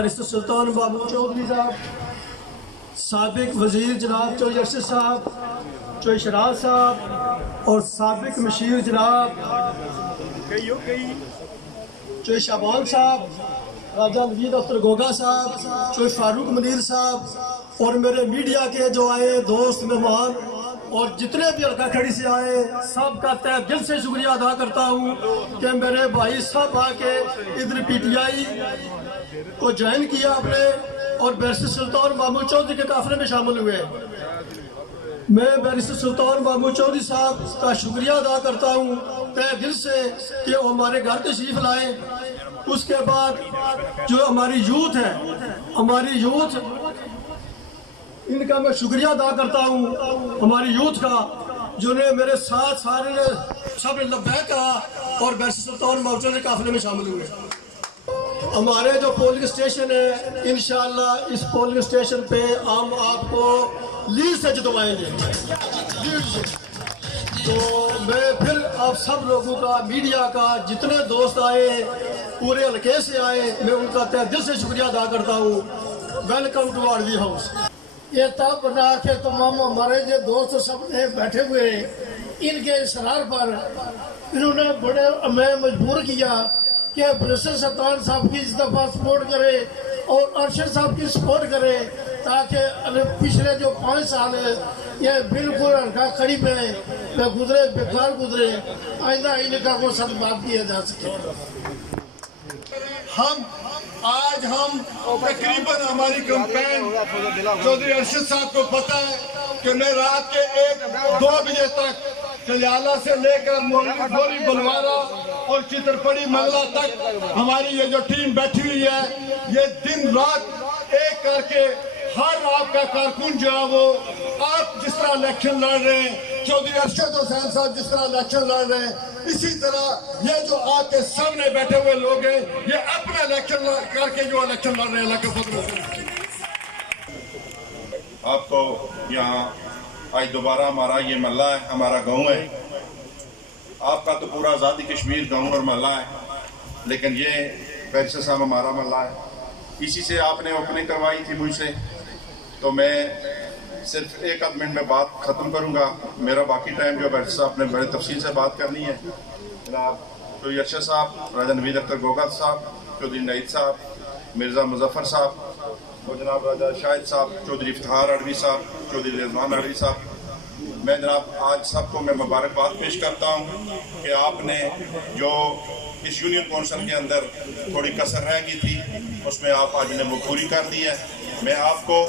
Barrister سلطان محمود چودھری صاحب، سابق وزیر جناب چودھری ارشد صاحب، چودھری شراز صاحب اور سابق مشیر جناب چودھری شابان صاحب، راجہ نوید اختر گوگا صاحب، چودھری فاروق منیر صاحب اور میرے میڈیا کے جو آئے دوست مہمان اور جتنے بھی حلقہ کھڑی سے آئے سب کا تہ دل سے شکریہ ادا کرتا ہوں کہ میرے بھائی سب آ کے ادھر پی ٹی آئی کو جوائن کیا آپ نے اور بیرسٹر سلطان محمود چودھری کے قافلے میں شامل ہوئے۔ میں بیرسٹر سلطان محمود چودھری صاحب کا شکریہ ادا کرتا ہوں تہ دل سے کہ وہ ہمارے گھر تشریف لائے۔ اس کے بعد جو ہماری یوتھ ہے، ہماری یوتھ، ان کا میں شکریہ ادا کرتا ہوں ہماری یوتھ کا، جو نے میرے ساتھ سارے نے سب نے لبیک کہا اور بیرسٹر سلطان محمود چودھری قافلے میں شامل ہوئے۔ ہمارے جو پولنگ اسٹیشن ہے انشاءاللہ اس پولنگ اسٹیشن پہ ہم آپ کو لیڈ سے جتوائیں گے، لیڈ سے۔ تو میں پھر آپ سب لوگوں کا، میڈیا کا، جتنے دوست آئے پورے حلقے سے آئے، میں ان کا تہ دل سے شکریہ ادا کرتا ہوں۔ Welcome to R V house. یہ تب بنا کے تمام ہمارے جو دوست سب نے بیٹھے ہوئے، ان کے اصرار پر انہوں نے بڑے ہمیں مجبور کیا کہ بیرسٹر سلطان صاحب کی اس دفعہ سپورٹ کرے اور ارشد صاحب کی سپورٹ کرے، تاکہ پچھلے جو 5 سال ہے یہ بالکل حلقہ کھڑی میں گزرے، بیکار گزرے، آئندہ ان کا کو سدباب کیا جا سکے۔ آج ہم تقریباً ہماری کمپین چودھری ارشد صاحب کو پتہ ہے کہ میں رات کے 1-2 بجے تک چلیالہ سے لے کر موری بلوارہ اور چترپڑی منگلہ تک ہماری یہ جو ٹیم بیٹھی ہوئی ہے، یہ دن رات ایک کر کے ہر آپ کا کارکن جو ہے وہ آپ جس طرح الیکشن لڑ رہے ہیں، چودھری ارشد حسین صاحب جس طرح الیکشن لڑ رہے ہیں، اسی طرح یہ جو آپ کے سامنے بیٹھے ہوئے لوگ ہیں یہ اپنے الیکشن کر کے جو الیکشن لڑ رہے ہیں اللہ کے فضل سے۔ آپ کو یہاں آج دوبارہ ہمارا یہ محلہ ہے، ہمارا گاؤں ہے۔ آپ کا تو پورا آزادی کشمیر گاؤں اور محلہ ہے، لیکن یہ بیرسٹر صاحب ہمارا محلہ ہے۔ اسی سے آپ نے اوپننگ کروائی تھی مجھ سے، تو میں صرف 1 منٹ میں بات ختم کروں گا۔ میرا باقی ٹائم جو بیرسٹر صاحب نے بڑے تفصیل سے بات کرنی ہے۔ جناب چودھری ارشد صاحب، راجہ نوید اختر گوگا صاحب، چودھری نعید صاحب، مرزا مظفر صاحب اور جناب راجہ شاہد صاحب، چودھری افتخار اڈوی صاحب، چودھری رضوان اڈوی صاحب، میں جناب آج سب کو میں مبارکباد پیش کرتا ہوں کہ آپ نے جو اس یونین کونسل کے اندر تھوڑی کسر رہ گئی تھی اس میں آپ آج نے وہ پوری کر دی ہے۔ میں آپ کو،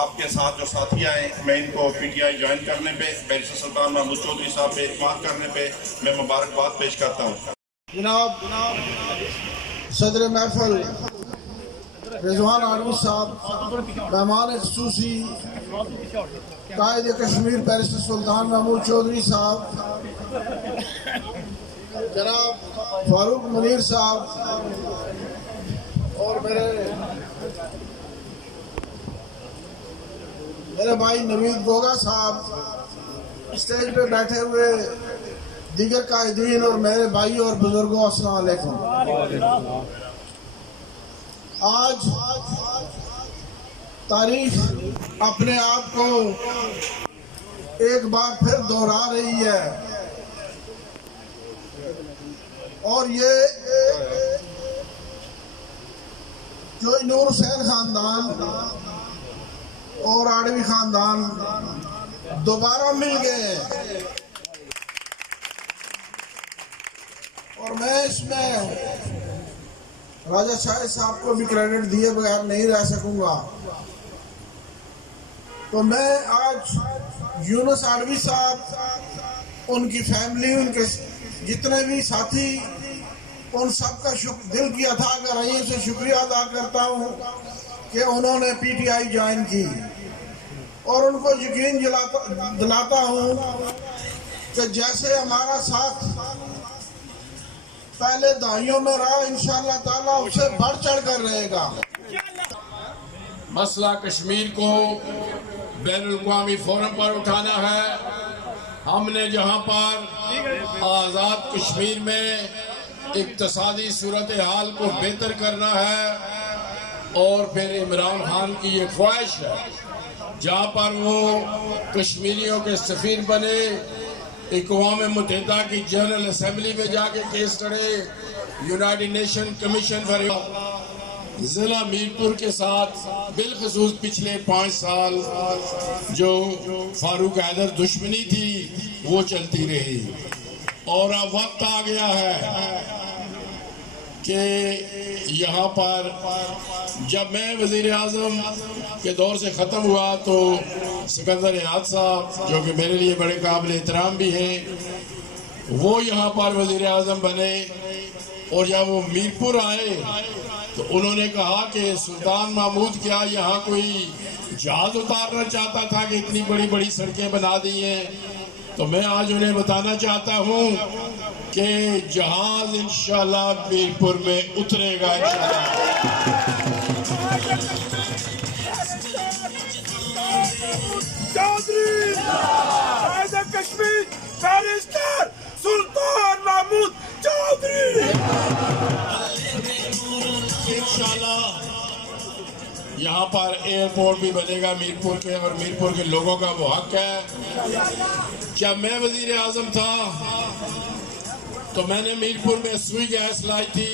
آپ کے ساتھ جو ساتھی آئے، میں ان کو پی ٹی آئی جوائن کرنے پہ، بیرسٹر سلطان محمود چودھری صاحب پہ اعتماد کرنے پہ میں مبارکباد پیش کرتا ہوں۔ جناب صدر محفل رضوان اڈوی صاحب، مہمان خصوصی قائد کشمیر بیرسٹر سلطان محمود چودھری صاحب، جناب فاروق منیر صاحب اور میرے بھائی نوید گوگا صاحب، اسٹیج پہ بیٹھے ہوئے دیگر قائدین اور میرے بھائی اور بزرگوں، السلام علیکم۔ آج تاریخ اپنے آپ کو ایک بار پھر دہرا رہی ہے اور یہ جو نور حسین خاندان اور اڈوی خاندان دوبارہ مل گئے ہیں اور میں اس میں راجہ شاہد صاحب کو بھی کریڈٹ دیے بغیر نہیں رہ سکوں گا۔ تو میں آج یونس اڈوی صاحب، ان کی فیملی، ان کے جتنے بھی ساتھی، ان سب کا دل کی اتھاہ گہرائیوں سے شکریہ ادا کرتا ہوں کہ انہوں نے پی ٹی آئی جوائن کی اور ان کو یقین دلاتا ہوں کہ جیسے ہمارا ساتھ پہلے دہائیوں میں رہا، انشاءاللہ تعالیٰ اس سے بڑھ چڑھ کر رہے گا۔ مسئلہ کشمیر کو بین الاقوامی فورم پر اٹھانا ہے۔ ہم نے جہاں پر آزاد کشمیر میں اقتصادی صورتحال کو بہتر کرنا ہے، اور پھر عمران خان کی یہ خواہش ہے جہاں پر وہ کشمیریوں کے سفیر بنے، اقوام متحدہ کی جنرل اسمبلی میں جا کے کیس کرے، یونائیٹڈ نیشن کمیشن پر ضلع میرپور کے ساتھ بالخصوص پچھلے 5 سال جو فاروق حیدر دشمنی تھی وہ چلتی رہی، اور اب وقت آ گیا ہے کہ یہاں پر جب میں وزیر اعظم کے دور سے ختم ہوا تو سکندر نعت صاحب جو کہ میرے لیے بڑے قابل احترام بھی ہیں وہ یہاں پر وزیر اعظم بنے، اور جب وہ میرپور آئے تو انہوں نے کہا کہ سلطان محمود کیا یہاں کوئی جہاز اتارنا چاہتا تھا کہ اتنی بڑی بڑی سڑکیں بنا دی ہیں؟ تو میں آج انہیں بتانا چاہتا ہوں کہ جہاز انشاءاللہ میرپور میں اترے گا چودھری قائد کشمیر بیرسٹر سلطان محمود چودھری انشاءاللہ یہاں پر ایئرپورٹ بھی بنے گا میرپور کے، اور میرپور کے لوگوں کا وہ حق ہے۔ جب میں وزیر اعظم تھا تو میں نے میرپور میں سوئی گیس لائی تھی۔